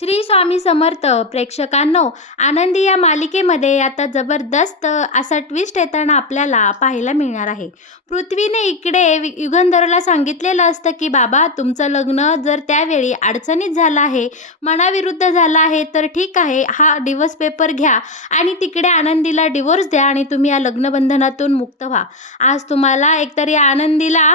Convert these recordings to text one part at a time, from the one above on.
श्री स्वामी समर्थ प्रेक्षकांनो, आनंदी या मालिकेमध्ये आता जबरदस्त असा ट्विस्ट येताना आपल्याला पाहायला मिळणार आहे. पृथ्वीने इकडे युगंधरला सांगितलेलं असतं की बाबा, तुमचं लग्न जर त्यावेळी अडचणीत झालं आहे, मनाविरुद्ध झालं आहे, तर ठीक आहे, हा डिव्होर्स पेपर घ्या आणि तिकडे आनंदीला डिव्होर्स द्या आणि तुम्ही या लग्नबंधनातून मुक्त व्हा. आज तुम्हाला एकतर या आनंदीला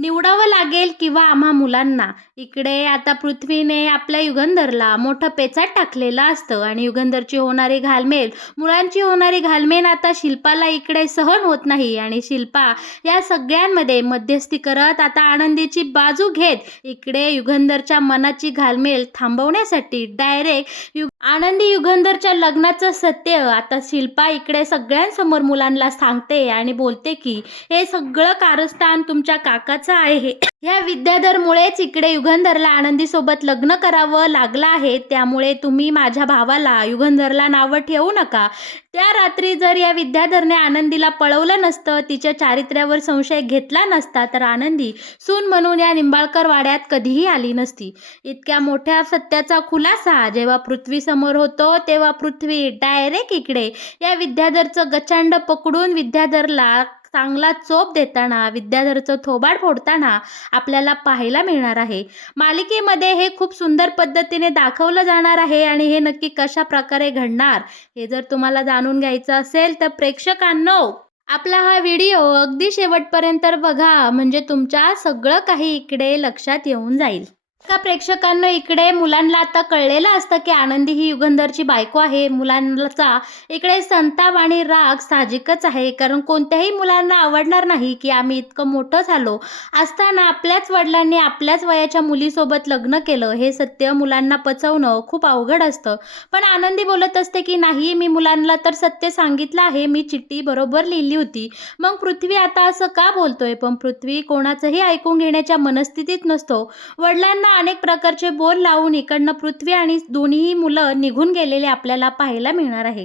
निवडावं लागेल किंवा आम्हा मुलांना. इकडे आता पृथ्वीने आपल्या युगंधरला मोठं पेचात टाकलेलं असतं आणि युगंधरची होणारी घालमेल, मुलांची होणारी घालमेल आता शिल्पाला इकडे सहन होत नाही आणि शिल्पा या सगळ्यांमध्ये मध्यस्थी करत आता आनंदीची बाजू घेत इकडे युगंधरच्या मनाची घालमेल थांबवण्यासाठी डायरेक्ट आनंदी युगंधरच्या लग्नाचं सत्य आता शिल्पा इकडे सगळ्यांसमोर मुलांना सांगते आणि बोलते की हे सगळं कारस्थान तुमच्या काकाचं आहे. ह्या विद्याधरमुळेच इकडे युगंधरला आनंदीसोबत लग्न करावं लागलं आहे. त्यामुळे तुम्ही माझ्या भावाला युगंधरला नावं ठेवू नका. त्या रात्री जर या विद्याधरने आनंदीला पळवलं नसतं, तिच्या चारित्र्यावर संशय घेतला नसता, तर आनंदी सून म्हणून या निंबाळकर वाड्यात कधीही आली नसती. इतक्या मोठ्या सत्याचा खुलासा जेव्हा पृथ्वीसमोर होतो, तेव्हा पृथ्वी डायरेक्ट इकडे या विद्याधरचं गचांड पकडून विद्याधरला चांगला चोप देताना, विद्याधरचं थोबाड फोडताना आपल्याला पाहायला मिळणार आहे. मालिकेमध्ये हे खूप सुंदर पद्धतीने दाखवलं जाणार आहे आणि हे नक्की कशा प्रकारे घडणार हे जर तुम्हाला जाणून घ्यायचं असेल तर प्रेक्षकांनो, आपला हा व्हिडिओ अगदी शेवटपर्यंत बघा, म्हणजे तुमच्या सगळं काही इकडे लक्षात येऊन जाईल. का प्रेक्षकांना इकडे मुलांना आता कळलेलं असतं की आनंदी ही युगंधरची बायको आहे. मुलांचा इकडे संताप आणि राग साहजिकच आहे, कारण कोणत्याही मुलांना आवडणार नाही की आम्ही इतकं मोठं झालो असताना आपल्याच वडिलांनी आपल्याच वयाच्या मुलीसोबत लग्न केलं. हे सत्य मुलांना पचवणं खूप अवघड असतं. पण आनंदी बोलत असते की नाही, मी मुलांना तर सत्य सांगितलं आहे, मी चिठ्ठी बरोबर लिहिली होती. मग पृथ्वी आता असं का बोलतोय? पण पृथ्वी कोणाचंही ऐकून घेण्याच्या मनस्थितीत नसतो. वडिलांना अनेक प्रकारचे बोल लावून इकडनं पृथ्वी आणि दोन्ही मुलं निघून गेलेले आपल्याला पाहायला मिळणार आहे.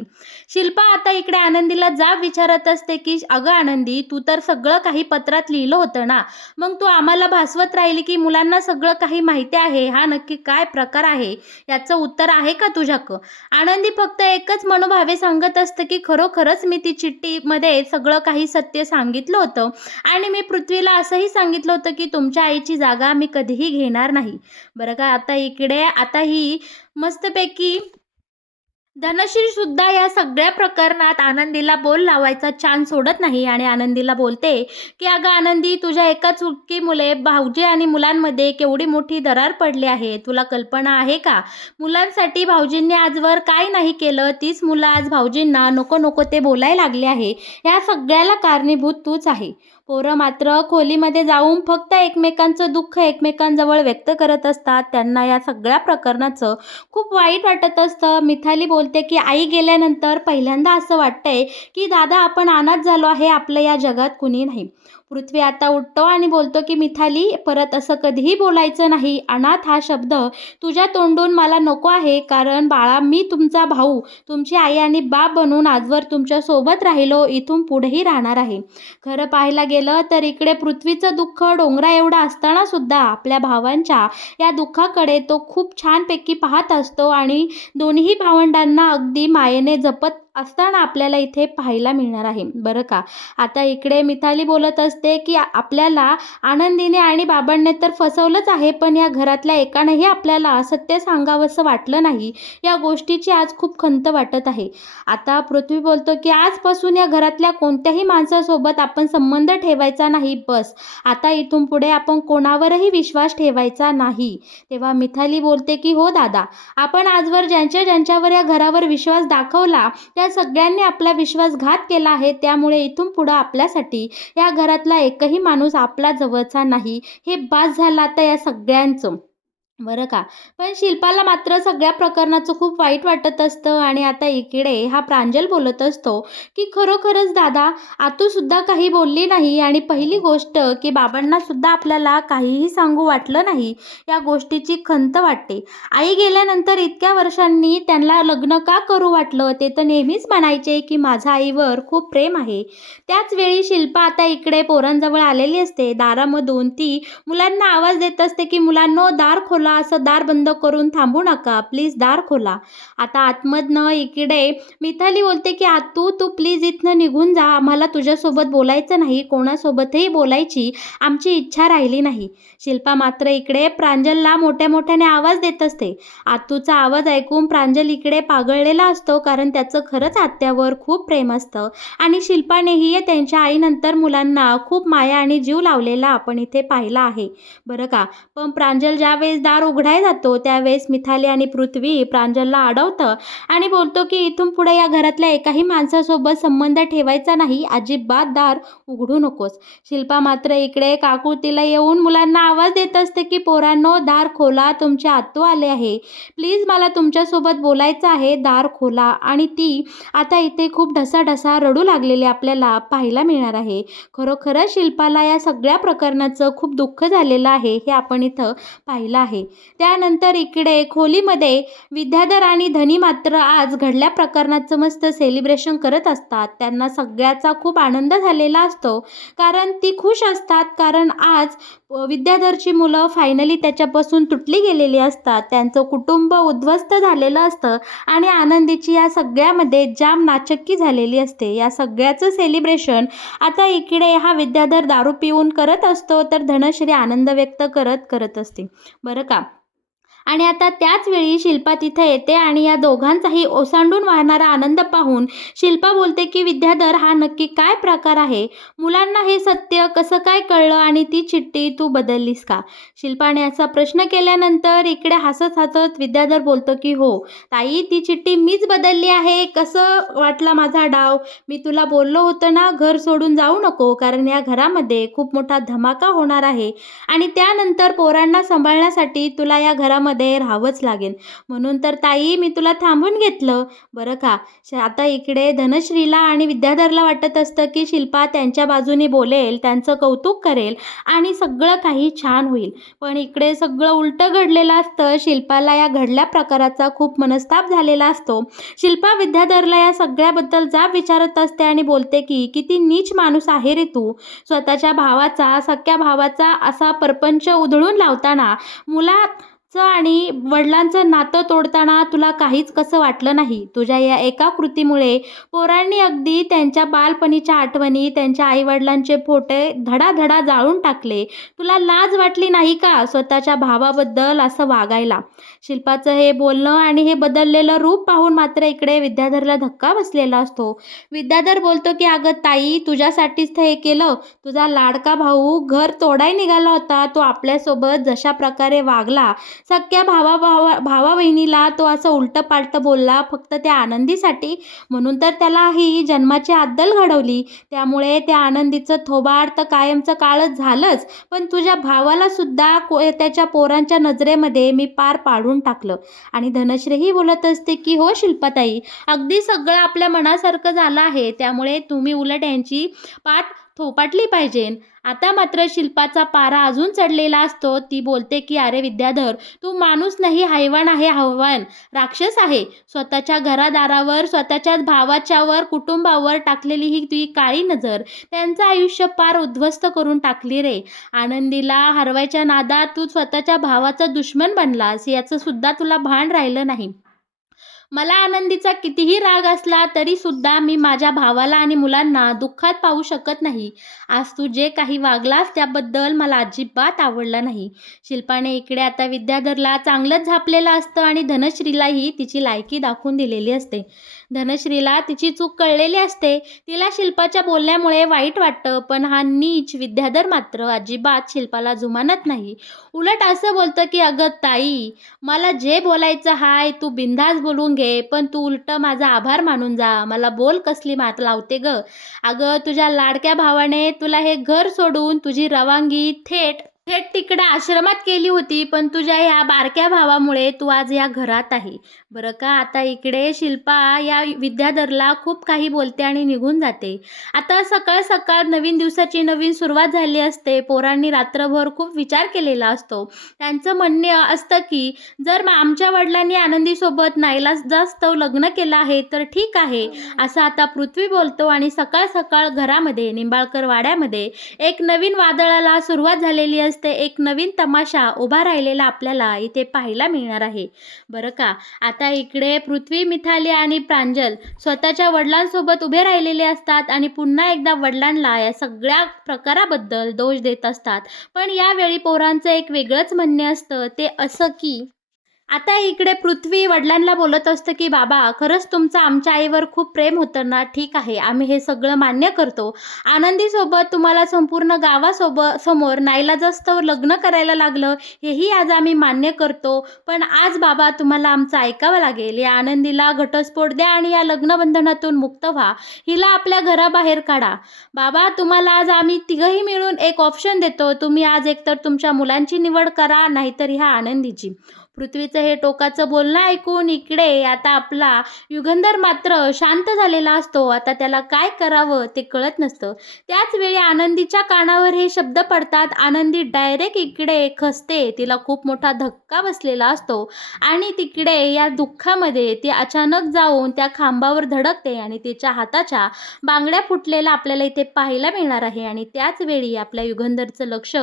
शिल्पा आता इकडे आनंदीला जाब विचारत असते की अगं आनंदी, तू तर सगळं काही पत्रात लिहिलं होतं ना, मग तू आम्हाला भासवत राहिली की मुलांना सगळं काही माहिती आहे. हा नक्की काय प्रकार आहे? याचं उत्तर आहे का तुझ्याकडं? आनंदी फक्त एकच मनोभावे सांगत असतं की खरोखरच मी ती चिठ्ठीमध्ये सगळं काही सत्य सांगितलं होतं आणि मी पृथ्वीला असंही सांगितलं होतं की तुमच्या आईची जागा मी कधीही घेणार नाही. बरं का, आता इकडे आता ही मस्तपैकी धनश्री सुद्धा या सगळ्या प्रकरणात आनंदीला बोल लावायचा चान्स सोडत नाही आणि आनंदीला बोलते की अगं आनंदी, तुझ्या एका चुकीमुळे भाऊजी आणि मुलांमध्ये केवढी मोठी दरार पडली आहे, तुला कल्पना आहे का? मुलांसाठी भाऊजींनी आजवर काय नाही केलं, तीच मुलं आज भाऊजींना नको नको ते बोलायला लागले आहे. या सगळ्याला कारणीभूत तूच आहे. पोरं मात्र खोलीमध्ये जाऊन फक्त एकमेकांचं दुःख एकमेकांजवळ व्यक्त करत असतात. त्यांना या सगळ्या प्रकरणाचं खूप वाईट वाटत असतं. मिथाली बोलते की आई गेल्यानंतर पहिल्यांदा असं वाटतंय की दादा, आपण अनाथ झालो आहे, आपलं या जगात कुणी नाही. पृथ्वी आता उठतो आणि बोलतो की मिथाली, परत असं कधीही बोलायचं नाही. अनाथ हा शब्द तुझ्या तोंडून मला नको आहे, कारण बाळा, मी तुमचा भाऊ, तुमची आई आणि बाप बनून आजवर तुमच्या सोबत राहिलो, इथून पुढेही राहणार आहे. खरं पाहायला गेलं तर इकडे पृथ्वीचं दुःख डोंगरा एवढं असताना सुद्धा आपल्या भावांच्या या दुःखाकडे तो खूप छानपैकी पाहत असतो आणि दोन्ही भावंडांना अगदी मायेने जपत असताना आपल्याला इथे पाहायला मिळणार आहे. बरं का, आता इकडे मिथाली बोलत असते की आपल्याला आनंदीने आणि बाबांनी तर फसवलंच आहे, पण या घरातल्या एकानेही आपल्याला सत्य सांगावंसं वाटलं नाही. या गोष्टीची आज खूप खंत वाटत आहे. आता पृथ्वी बोलतो की आजपासून या घरातल्या कोणत्याही माणसासोबत आपण संबंध ठेवायचा नाही, बस. आता इथून पुढे आपण कोणावरही विश्वास ठेवायचा नाही. तेव्हा मिथाली बोलते की हो दादा, आपण आजवर ज्यांच्यावर या घरावर विश्वास दाखवला त्या सगळ्यांनी आपला विश्वासघात केला आहे. त्यामुळे इथून पुढे आपल्यासाठी या घरातला एकही माणूस आपला जवळचा नाही. हे बास झालं आता या सगळ्यांचं. बरं का, पण शिल्पाला मात्र सगळ्या प्रकरणाचं खूप वाईट वाटत असतं आणि आता इकडे हा प्रांजल बोलत असतो की खरोखरच दादा, आतूसुद्धा काही बोलली नाही आणि पहिली गोष्ट की बाबांना सुद्धा आपल्याला काहीही सांगू वाटलं नाही. या गोष्टीची खंत वाटते. आई गेल्यानंतर इतक्या वर्षांनी त्यांना लग्न का करू वाटलं? ते तर नेहमीच म्हणायचे की माझ्या आईवर खूप प्रेम आहे. त्याच वेळी शिल्पा आता इकडे पोरांजवळ आलेली असते. दारामधून ती मुलांना आवाज देत असते की मुलांनो, दार खोला, बोला असं दार बंद करून थांबू नका, प्लीज दार खोला. आता आतमधनं इकडे मिताली बोलते की आतू तू प्लीज इथनं निघून जा, आम्हाला तुझ्यासोबत बोलायचं नाही, कोणासोबतही बोलायची आमची इच्छा राहिली नाही. शिल्पा मात्र इकडे प्रांजलला मोठ्या मोठ्याने आवाज देत असते. आतूचा आवाज ऐकून प्रांजल इकडे पागळलेला असतो, कारण त्याचं खरंच आत्यावर खूप प्रेम असतं आणि शिल्पानेही त्यांच्या आईनंतर मुलांना खूप माया आणि जीव लावलेला आपण इथे पाहिला आहे बरं का. पण प्रांजल ज्यावेळेस दार उघडायला जातो त्यावेळेस मिताली आणि पृथ्वी प्रांजलला अडवतं आणि बोलतो की इथून पुढे या घरातल्या एकाही माणसासोबत संबंध ठेवायचा नाही, अजिबात दार उघडू नकोस. शिल्पा मात्र इकडे काकुतीला येऊन मुलांना आवाज देत असते की पोरांनो दार खोला, तुमचे आत्तू आले आहे, प्लीज मला तुमच्यासोबत बोलायचं आहे, दार खोला. आणि ती आता इथे खूप ढसाढसा रडू लागलेली आपल्याला पाहायला मिळणार आहे. खरोखरच शिल्पाला या सगळ्या प्रकरणाचं खूप दुःख झालेलं आहे हे आपण इथं पाहिलं आहे. त्यानंतर इकडे खोलीमध्ये विद्याधर आणि धनी मात्र आज घडल्या प्रकरणाचं मस्त सेलिब्रेशन करत असतात. त्यांना सगळ्याचा खूप आनंद झालेला असतो, कारण ती खुश असतात, कारण आज विद्याधरची मुलं फायनली त्याच्यापासून तुटली गेलेली असतात, त्यांचं कुटुंब उद्ध्वस्त झालेलं असतं आणि आनंदीची या सगळ्यामध्ये जाम नाचक्की झालेली असते. या सगळ्याचं सेलिब्रेशन आता इकडे हा विद्याधर दारू पिऊन करत असतो, तर धनश्री आनंद व्यक्त करत असते बरं का. आणि आता त्याच वेळी शिल्पा तिथे येते आणि या दोघांचाही ओसांडून वाहणारा आनंद पाहून शिल्पा बोलते की विद्याधर हा नक्की काय प्रकार आहे, मुलांना हे सत्य कसं काय कळलं आणि ती चिठ्ठी तू बदललीस का. शिल्पाने असा प्रश्न केल्यानंतर इकडे हसत हसत विद्याधर बोलतो की हो ताई, ती चिठ्ठी मीच बदलली आहे. कसं वाटला माझा डाव, मी तुला बोललो होतं ना घर सोडून जाऊ नको, कारण या घरामध्ये खूप मोठा धमाका होणार आहे आणि त्यानंतर पोरांना सांभाळण्यासाठी तुला या घरामध्ये राहावंच लागेल, म्हणून तर ताई मी तुला थांबून घेतलं बरं का. आता इकडे धनश्रीला आणि विद्याधरला वाटत असतं की शिल्पा त्यांच्या बाजूने बोलेल, त्यांचं कौतुक करेल आणि सगळं काही छान होईल. पण इकडे सगळं उलटं घडलेलं असतं. शिल्पाला या घडल्या प्रकाराचा खूप मनस्ताप झालेला असतो. शिल्पा विद्याधरला या सगळ्याबद्दल जाब विचारत असते आणि बोलते की किती नीच माणूस आहे रे तू, स्वतःच्या भावाचा, सख्या भावाचा असा परपंच उधळून लावताना, मुलाचं आणि वडिलांचं नातं तोडताना तुला काहीच कसं वाटलं नाही. तुझ्या या एका कृतीमुळे पोरांनी अगदी त्यांच्या बालपणीच्या आठवणी, त्यांच्या आईवडिलांचे फोटो धडाधडा जाळून टाकले. तुला लाज वाटली नाही का स्वतःच्या भावाबद्दल असं वागायला. शिल्पाचं हे बोलणं आणि हे बदललेलं रूप पाहून मात्र इकडे विद्याधरला धक्का बसलेला असतो. विद्याधर बोलतो की अगं ताई, तुझ्यासाठीच तर हे केलं. तुझा लाडका भाऊ घर तोडाय निघाला होता, तो आपल्यासोबत जशा प्रकारे वागला, सख्या भावा बहिणीला तो असं उलटं पालटं बोलला फक्त त्या आनंदीसाठी, म्हणून तर त्याला ही जन्माची अद्दल घडवली. त्यामुळे त्या आनंदीचं थोबाड तर कायमचं काळच झालंच, पण तुझ्या भावाला सुद्धा त्याच्या पोरांच्या नजरेमध्ये मी पार पाडून टाकलं. आणि धनश्रीही बोलत असते की हो शिल्पाताई, अगदी सगळं आपल्या मनासारखं झालं आहे, त्यामुळे तुम्ही उलट यांची पाठ थोपाटली पाहिजे. आता मात्र शिल्पाचा पारा अजून चढलेला असतो. ती बोलते की अरे विद्याधर, तू माणूस नाही, हैवान आहे, हैवान राक्षस आहे. स्वतःच्या घरादारावर, स्वतःच्याच भावाच्यावर, कुटुंबावर टाकलेली ही तुझी काळी नजर त्यांचं आयुष्य पार उद्ध्वस्त करून टाकली रे. आनंदीला हरवायच्या नादात तू स्वतःच्या भावाचा दुश्मन बनलास, याचं सुद्धा तुला भान राहिलं नाही. मला आनंदीचा कितीही राग असला तरी सुद्धा मी माझ्या भावाला आणि मुलांना दुःखात पाहू शकत नाही. आज तू जे काही वागलास त्याबद्दल मला अजिबात आवडलं नाही. शिल्पाने इकडे आता विद्याधरला चांगलंच झापलेलं असतं आणि धनश्रीलाही तिची लायकी दाखवून दिलेली असते. धनश्रीला तिची चूक कळलेली असते. तिला शिल्पाच्या बोलण्यामुळे वाईट वाटतं, पण हा नीच विद्याधर मात्र अजिबात शिल्पाला जुमानत नाही. उलट असं बोलतं की अगं ताई, मला जे बोलायचं हाय तू बिनधास्त बोलून घे, पण तू उलटं माझा आभार मानून जा. मला बोल कसली मात लावते ग. अगं तुझ्या लाडक्या भावाने तुला हे घर सोडून तुझी रवानगी थेट तिकडे आश्रमात केली होती, पण तुझ्या ह्या बारक्या भावामुळे तू आज या घरात आहे बरं का. आता इकडे शिल्पा या विद्याधरला खूप काही बोलते आणि निघून जाते. आता सकाळ सकाळ नवीन दिवसाची नवीन सुरुवात झाली असते. पोरांनी रात्रभर खूप विचार केलेला असतो. त्यांचं म्हणणं असतं की जर आमच्या वडिलांनी आनंदीसोबत नाईलाजास्तव लग्न केलं आहे तर ठीक आहे, असं आता पृथ्वी बोलतो. आणि सकाळ सकाळ घरामध्ये निंबाळकर वाड्यामध्ये एक नवीन वादळाला सुरुवात झालेली असते. असते एक नवीन तमाशा उभा राहिलेला आपल्याला इथे पाहायला मिळणार आहे. बरं का, आता इकडे पृथ्वी, मिथाली आणि प्रांजल स्वतःच्या वडिलांसोबत उभे राहिलेले असतात आणि पुन्हा एकदा वडिलांना या सगळ्या प्रकाराबद्दल दोष देत असतात. पण यावेळी पोरांचं एक वेगळंच म्हणणे असतं, ते असं की आता इकडे पृथ्वी वडिलांना बोलत असतं, की "बाबा, खरंच तुमचं आमच्या आईवर खूप प्रेम होतं ना? ठीक आहे, आम्ही हे सगळं मान्य करतो. आनंदीसोबत तुम्हाला संपूर्ण समोर नाईलाजास्तव लग्न करायला लागलं, हेही आज आम्ही मान्य करतो. पण आज बाबा तुम्हाला आमचं ऐकावं लागेल. या आनंदीला घटस्फोट द्या आणि या लग्नबंधनातून मुक्त व्हा. हिला आपल्या घराबाहेर काढा. बाबा, तुम्हाला आज आम्ही तिघंही मिळून एक ऑप्शन देतो. तुम्ही आज एकतर तुमच्या मुलांची निवड करा, नाहीतर ह्या आनंदीची." पृथ्वीचं हे टोकाचं बोलणं ऐकून इकडे आता आपला युगंधर मात्र शांत झालेला असतो. आता त्याला काय करावं ते कळत नसतं. त्याच वेळी आनंदीच्या कानावर हे शब्द पडतात. आनंदी डायरेक्ट इकडे खचते. तिला खूप मोठा धक्का बसलेला असतो आणि तिकडे या दुःखामध्ये ती अचानक जाऊन त्या खांबावर धडकते आणि तिच्या हाताच्या बांगड्या फुटलेल्या आपल्याला इथे पाहायला मिळणार आहे आणि त्याच वेळी आपल्या युगंधरचं लक्ष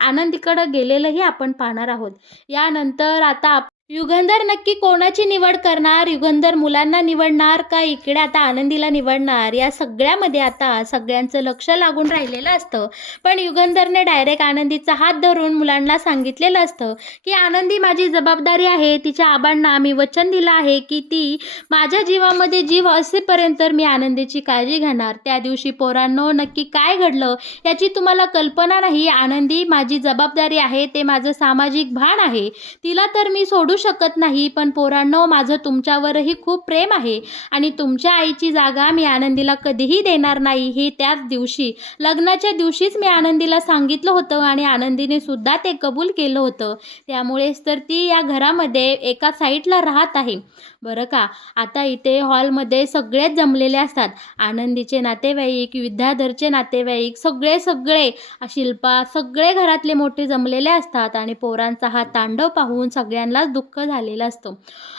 आनंदीकडे गेलेलंही आपण पाहणार आहोत. यानंतर आता युगंधर नक्की कोणाची निवड करणार? युगंधर मुलांना निवडणार का इकडे आता आनंदीला निवडणार? या सगळ्यामध्ये आता सगळ्यांचं लक्ष लागून राहिलेलं असतं. पण युगंधरने डायरेक्ट आनंदीचा हात धरून मुलांना सांगितलेलं असतं, की "आनंदी माझी जबाबदारी आहे. तिच्या आबांना मी वचन दिलं आहे, की ती माझ्या जीवामध्ये जीव असेपर्यंत मी आनंदीची काळजी घेणार." त्या दिवशी पोरांनो नक्की काय घडलं याची तुम्हाला कल्पना नाही. आनंदी माझी जबाबदारी आहे. ते माझं सामाजिक भान आहे. तिला तर मी सोडू शकत नाही. पण पोरांनो, माझं तुमच्यावरही खूप प्रेम आहे आणि तुमच्या आईची जागा मी आनंदीला कधीही देणार नाही. हे त्याच दिवशी लग्नाच्या दिवशीच मी आनंदीला सांगितलं होतं आणि आनंदीने सुद्धा ते कबूल केलं होतं. त्यामुळेच तर ती या घरामध्ये एका साईडला राहत आहे. बरं का, आता इथे हॉलमध्ये सगळेच जमलेले असतात. आनंदीचे नातेवाईक, विद्याधरचे नातेवाईक, सगळे शिल्पा, सगळे घरातले मोठे जमलेले असतात आणि पोरांचा हा तांडव पाहून सगळ्यांनाच दुःख झालेलं असतं.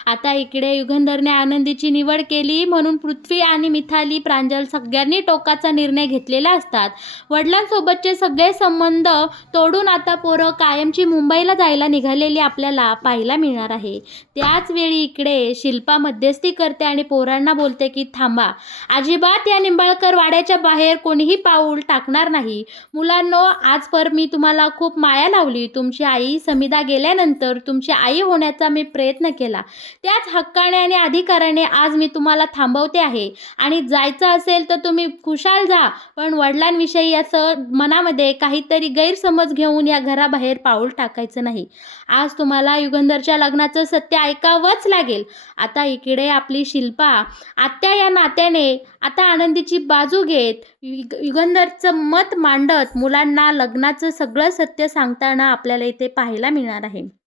आता इकडे युगंधरने आनंदीची निवड केली म्हणून पृथ्वी आणि मिथाली, प्रांजल सगळ्यांनी टोकाचा निर्णय घेतलेला असतात. वडिलांसोबतचे सगळे संबंध तोडून आता पोरं कायमची मुंबईला जायला निघालेली आपल्याला पाहायला मिळणार आहे. त्याच वेळी इकडे शिल्पा मध्यस्थी करते आणि पोरांना बोलते, की "थांबा, अजिबात या निंबाळकर वाड्याच्या बाहेर कोणीही पाऊल टाकणार नाही. मुलांनो, आजपर मी तुम्हाला खूप माया लावली. तुमची आई समिधा गेल्यानंतर तुमची आई होण्याचा मी प्रयत्न केला. त्याच हक्काने आणि अधिकाराने आज मी तुम्हाला थांबवते आहे आणि जायचं असेल तर तुम्ही खुशाल जा. पण वडिलांविषयी असं मनामध्ये काहीतरी गैरसमज घेऊन या घराबाहेर पाऊल टाकायचं नाही. आज तुम्हाला युगंधरच्या लग्नाचं सत्य ऐकावंच लागेल." आता इकडे आपली शिल्पा आत्या या नात्याने आता आनंदीची बाजू घेत युगंधरचं मत मांडत मुलांना लग्नाचं सगळं सत्य सांगताना आपल्याला इथे पाहायला मिळणार आहे.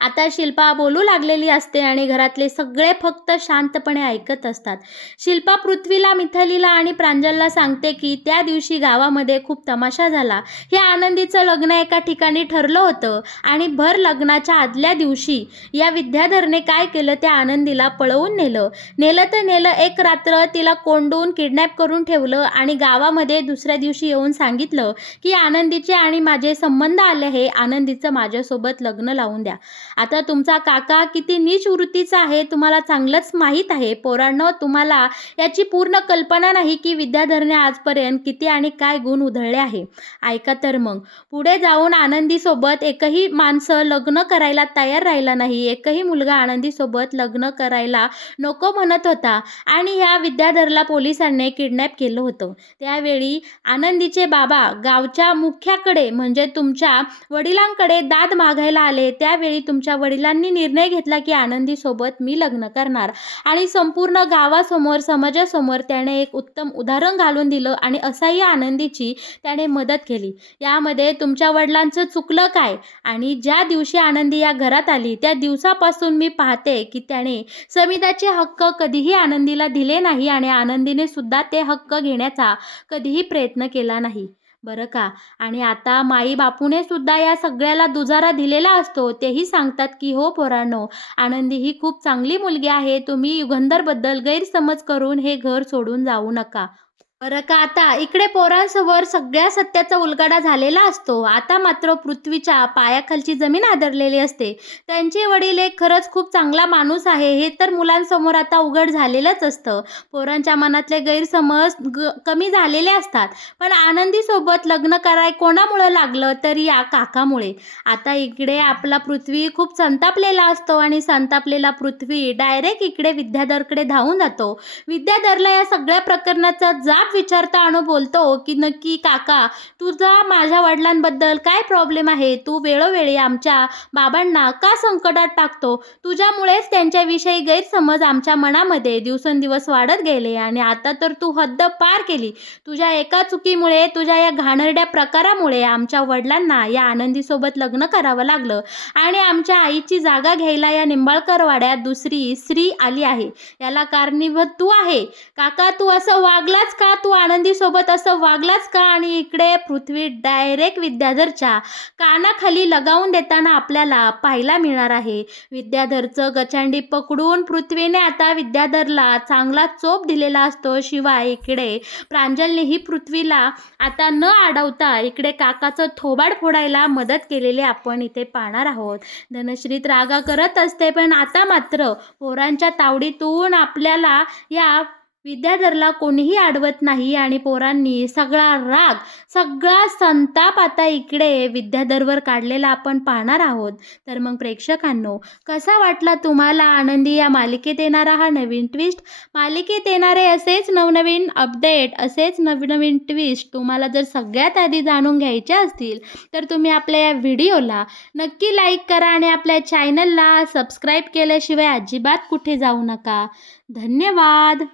आता शिल्पा बोलू लागलेली असते आणि घरातले सगळे फक्त शांतपणे ऐकत असतात. शिल्पा पृथ्वीला, मिथालीला आणि प्रांजलला सांगते, की त्या दिवशी गावामध्ये खूप तमाशा झाला. हे आनंदीचं लग्न एका ठिकाणी ठरलं होतं आणि भर लग्नाच्या आदल्या दिवशी या विद्याधरने काय केलं, त्या आनंदीला पळवून नेलं. नेलं तर नेलं, एक रात्र तिला कोंडून किडनॅप करून ठेवलं आणि गावामध्ये दुसऱ्या दिवशी येऊन सांगितलं, की आनंदीचे आणि माझे संबंध आले आहे. आनंदीचं माझ्यासोबत लग्न लावून द्या. आता तुमचा काका किती नीच वृत्तीचा आहे तुम्हाला चांगलंच माहीत आहे. पोरांनो, तुम्हाला याची पूर्ण कल्पना नाही, की विद्याधरने आजपर्यंत किती आणि काय गुण उधळले आहे. ऐका तर मग. पुढे जाऊन आनंदीसोबत एकही माणसं लग्न करायला तयार राहिला नाही. एकही मुलगा आनंदीसोबत लग्न करायला नको म्हणत होता आणि ह्या विद्याधरला पोलिसांनी किडनॅप केलं होतं. त्यावेळी आनंदीचे बाबा गावच्या मुख्याकडे म्हणजे तुमच्या वडिलांकडे दाद मागायला आले. त्यावेळी तुमच्या वडिलांनी निर्णय घेतला, की आनंदीसोबत मी लग्न करणार आणि संपूर्ण गावासमोर, समाजासमोर त्याने एक उत्तम उदाहरण घालून दिलं आणि असाही आनंदीची त्याने मदत केली. यामध्ये तुमच्या वडिलांचं चुकलं काय? आणि ज्या दिवशी आनंदी या घरात आली त्या दिवसापासून मी पाहते, की त्याने समिधाचे हक्क कधीही आनंदीला दिले नाही आणि आनंदीने सुद्धा ते हक्क घेण्याचा कधीही प्रयत्न केला नाही. बरं का, आणि आता माई-बापूने सुद्धा या सगळ्याला दुजारा दिलेला असतो. तेही सांगतात, की "हो पोरांनो, आनंदी ही खूप चांगली मुलगी आहे. तुम्ही युगंधरबद्दल गैरसमज करून हे घर सोडून जाऊ नका." बरं का आता इकडे पोरांसमोर सगळ्या सत्याचा उलगडा झालेला असतो. आता मात्र पृथ्वीच्या पायाखालची जमीन आदरलेली असते. त्यांचे वडील एक खरंच खूप चांगला माणूस आहे, हे तर मुलांसमोर आता उघड झालेलंच असतं. पोरांच्या मनातले गैरसमज कमी झालेले असतात. पण आनंदीसोबत लग्न कराय कोणामुळं लागलं तर या काकामुळे. आता इकडे आपला पृथ्वी खूप संतापलेला असतो आणि संतापलेला पृथ्वी डायरेक्ट इकडे विद्याधरकडे धावून जातो. विद्याधरला या सगळ्या प्रकरणाचा जाब विचारता अनु बोलतो, की "नक्की काका, तुझा माझ्या वडिलांबद्दल काय प्रॉब्लेम आहे? तू वेळोवेळी आमच्या बाबांना का संकटात टाकतो? तुझ्यामुळेच त्यांच्याविषयी गैरसमज आमच्या मनामध्ये दिवसेंदिवस वाढत गेले आणि आता तर तू हद्द पार केली. तुझ्या एका चुकीमुळे, तुझ्या या घाणेरड्या प्रकारामुळे आमच्या वडिलांना या आनंदीसोबत लग्न करावं लागलं आणि आमच्या आईची जागा घ्यायला या निंबाळकर वाड्यात दुसरी स्त्री आली आहे. याला कारणीभूत तू आहे. काका तू असं वागलाच का? तू आनंदीसोबत असं वागलाच का?" आणि इकडे पृथ्वी डायरेक्ट विद्याधरच्या कानाखाली लगावून देताना आपल्याला पाहायला मिळणार आहे. विद्याधरचं गचांडी पकडून पृथ्वीने आता विद्याधरला चांगला चोप दिलेला असतो. शिवाय इकडे प्रांजलनेही पृथ्वीला आता न अडवता इकडे काकाचं थोबाड फोडायला मदत केलेली आपण इथे पाहणार आहोत. धनश्रीत रागा करत असते, पण आता मात्र पोरांच्या तावडीतून आपल्याला या विद्याधरला कोणीही अडवत नाही आणि पोरांनी सगळा राग, सगळा संताप आता इकडे विद्याधरवर काढलेला आपण पाहणार आहोत. तर मग प्रेक्षकांनो, कसा वाटला तुम्हाला आनंदी या मालिकेत येणारा हा नवीन ट्विस्ट? मालिकेत येणारे असेच नवनवीन अपडेट, असेच नवनवीन ट्विस्ट तुम्हाला जर सगळ्यात आधी जाणून घ्यायचे असतील, तर तुम्ही आपल्या या व्हिडिओला नक्की लाईक करा आणि आपल्या चॅनलला सबस्क्राईब केल्याशिवाय अजिबात कुठे जाऊ नका. धन्यवाद.